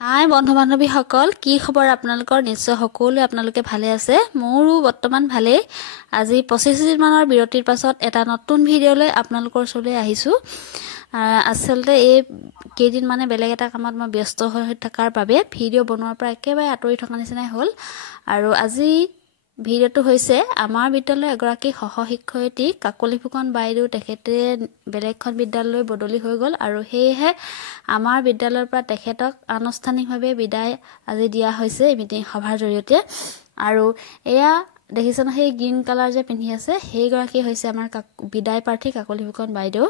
হাই বন্ধু বান্ধৱীসকল, কি খবৰ আপোনালোকৰ? নিশ্চয় সকলোৱে আপোনালোকে ভালে আছে। মোৰো বৰ্তমান ভালেই। আজি 25 দিনমানৰ বিৰতিৰ পাছত এটা নতুন ভিডিঅ'লৈ আপোনালোকৰ ওচৰলৈ আহিছোঁ। আচলতে এই কেইদিন মানে বেলেগ এটা কামত মই ব্যস্ত হৈ থকাৰ বাবে ভিডিঅ' বনোৱাৰ পৰা একেবাৰে আঁতৰি থকা নিচিনাই হ'ল। আৰু আজি ভিডিঅ'টো হৈছে আমাৰ বিদ্যালয়ৰ এগৰাকী সহশিক্ষয়িত্ৰী কাকলি ফুকন বাইদেউ। তেখেতে বেলেগখন বিদ্যালয়লৈ বদলি হৈ গ'ল আৰু সেয়েহে আমাৰ বিদ্যালয়ৰ পৰা তেখেতক আনুষ্ঠানিকভাৱে বিদায় আজি দিয়া হৈছে মিটিং সভাৰ জৰিয়তে। আৰু এয়া দেখিছে ন, সেই গ্ৰীণ কালাৰ যে পিন্ধি আছে সেইগৰাকী হৈছে আমাৰ বিদায় প্ৰাৰ্থী কাকলি ফুকন বাইদেউ।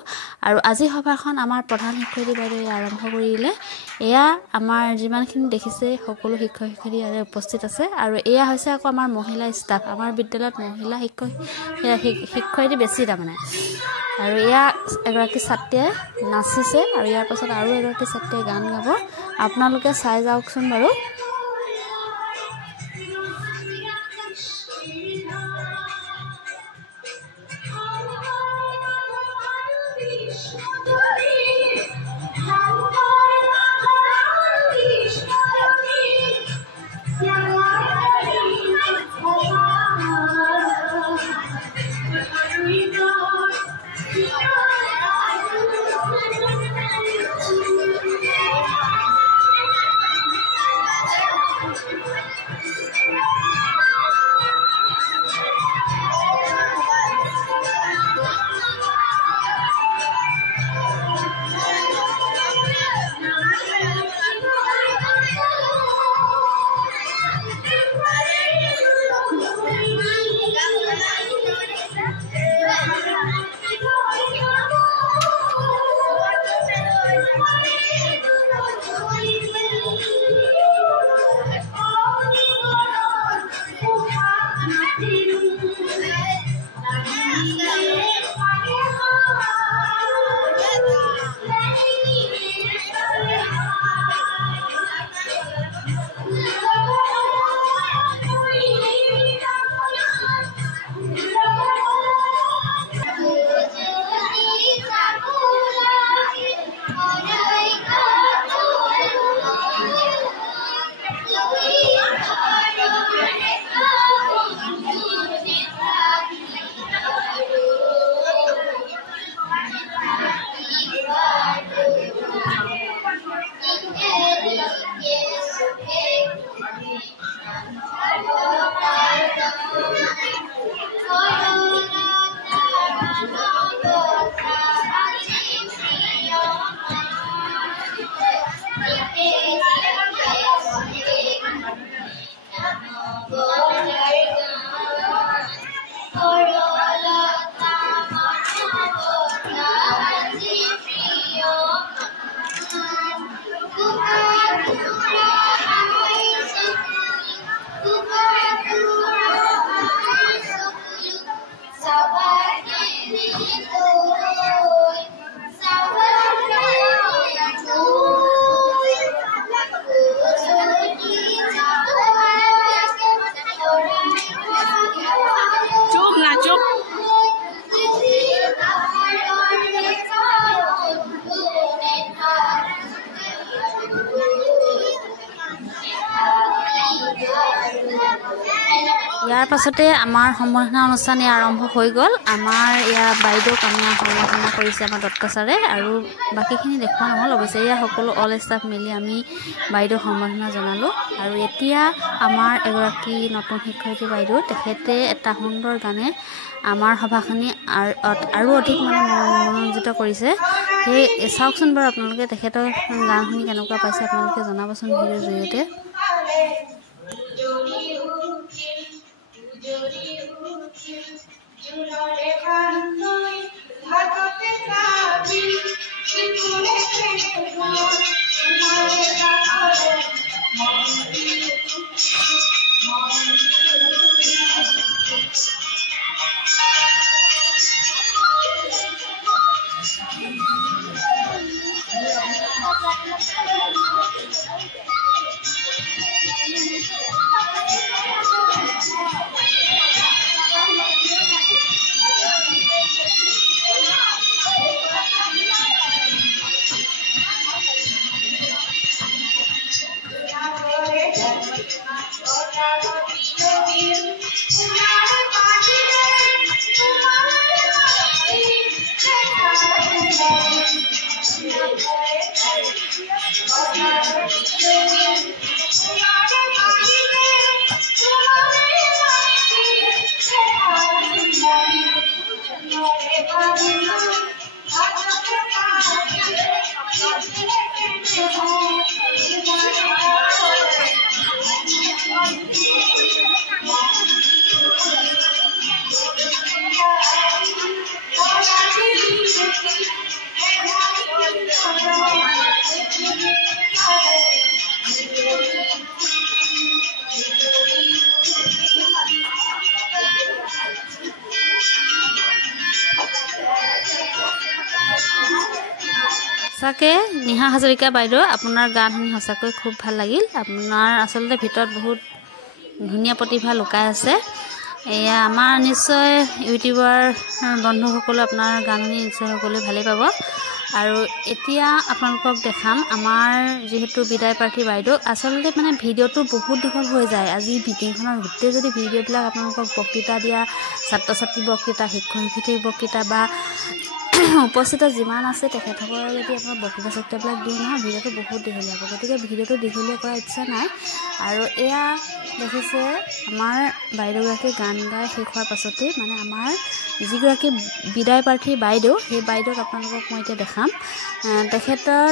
আৰু আজি সভাখন আমাৰ প্ৰধান শিক্ষয়িত্ৰী বাইদেৱে আৰম্ভ কৰিলে। এয়া আমাৰ যিমানখিনি দেখিছে সকলো শিক্ষক শিক্ষয়িত্ৰী ইয়াতে উপস্থিত আছে। আৰু এয়া হৈছে আকৌ আমাৰ মহিলা ষ্টাফ। আমাৰ বিদ্যালয়ত মহিলা শিক্ষয়িত্ৰী বেছি তাৰমানে। আৰু এয়া এগৰাকী ছাত্ৰীয়ে নাচিছে আৰু ইয়াৰ পাছত আৰু এগৰাকী ছাত্ৰীয়ে গান গাব। আপোনালোকে চাই যাওকচোন বাৰু। ইয়াৰ পাছতে আমাৰ সম্বৰ্ধনা অনুষ্ঠান আৰম্ভ হৈ গ'ল। আমাৰ ইয়াৰ বাইদেউক আমি সম্বৰ্ধনা কৰিছে আমাৰ দত্ত ছাৰে। আৰু বাকীখিনি দেখুওৱা নহ'ল অৱশ্যে। এয়া সকলো অল ষ্টাফ মিলি আমি বাইদেউক সম্বৰ্ধনা জনালোঁ। আৰু এতিয়া আমাৰ এগৰাকী নতুন শিক্ষয়িত্ৰী বাইদেউ, তেখেতে এটা সুন্দৰ গানে আমাৰ সভাখিনি আৰু অধিক মানে মনোৰঞ্জিত কৰিছে। সেই চাওকচোন বাৰু আপোনালোকে তেখেতৰ গান শুনি কেনেকুৱা পাইছে আপোনালোকে জনাবচোন ভিডিঅ'ৰ জৰিয়তে। সঁচাকৈ নিহা হাজৰিকা বাইদেউ আপোনাৰ গান শুনি সঁচাকৈ খুব ভাল লাগিল। আপোনাৰ আচলতে ভিতৰত বহুত ধুনীয়া প্ৰতিভা লুকাই আছে। এয়া আমাৰ নিশ্চয় ইউটিউবাৰ বন্ধুসকলে আপোনাৰ গান শুনি নিশ্চয় সকলোৱে ভালেই পাব। আৰু এতিয়া আপোনালোকক দেখাম আমাৰ যিহেতু বিদায় প্ৰাৰ্থী বাইদেউ আচলতে মানে ভিডিঅ'টো বহুত দীঘল হৈ যায়। আজি মিটিংখনৰ গোটেই যদি ভিডিঅ'বিলাক আপোনালোকক বক্তৃতা দিয়া ছাত্ৰ ছাত্ৰী বক্তৃতা, শিক্ষক শিক্ষয়িত্ৰী বক্তৃতা বা উপস্থিত যিমান আছে তেখেতসকলৰ যদি আপোনাৰ বক্তৃতা চক্তৃতাবিলাক দিওঁ নহয় ভিডিঅ'টো বহুত দীঘলীয়া হ'ব। গতিকে ভিডিঅ'টো দীঘলীয়া কৰাৰ ইচ্ছা নাই। আৰু এয়া দেখিছে আমাৰ বাইদেউগৰাকী গান গাই শেষ হোৱাৰ পাছতেই মানে আমাৰ যিগৰাকী বিদায় প্ৰাৰ্থী বাইদেউ সেই বাইদেউক আপোনালোকক মই এতিয়া দেখাম। তেখেতৰ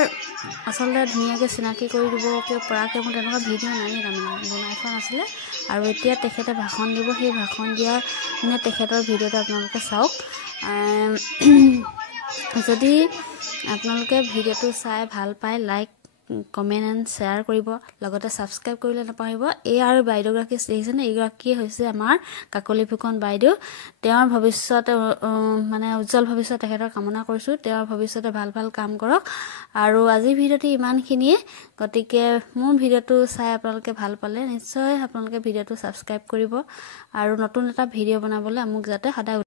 আচলতে ধুনীয়াকৈ চিনাকি কৰি দিবকৈ পৰাকৈ মোৰ তেনেকুৱা ভিডিঅ' নায়েই, তাৰমানে বনাই থোৱা নাছিলে। আৰু এতিয়া তেখেতে ভাষণ দিব, সেই ভাষণ দিয়াৰ মানে তেখেতৰ ভিডিঅ'টো আপোনালোকে চাওক। যদি আপোনালোকে ভিডিঅ'টো চাই ভাল পায় লাইক কমেণ্ট এণ্ড শ্বেয়াৰ কৰিব, লগতে ছাবস্ক্ৰাইব কৰিবলৈ নাপাহৰিব। এই আৰু বাইদেউগৰাকী দেখিছেনে, এইগৰাকীয়ে হৈছে আমাৰ কাকলি ফুকন বাইদেউ। তেওঁৰ ভৱিষ্যতে মানে উজ্জ্বল ভৱিষ্যত তেখেতৰ কামনা কৰিছোঁ। তেওঁৰ ভৱিষ্যতে ভাল ভাল কাম কৰক। আৰু আজিৰ ভিডিঅ'টো ইমানখিনিয়ে। গতিকে মোৰ ভিডিঅ'টো চাই আপোনালোকে ভাল পালে নিশ্চয় আপোনালোকে ভিডিঅ'টো ছাবস্ক্ৰাইব কৰিব আৰু নতুন এটা ভিডিঅ' বনাবলৈ মোক যাতে সদায়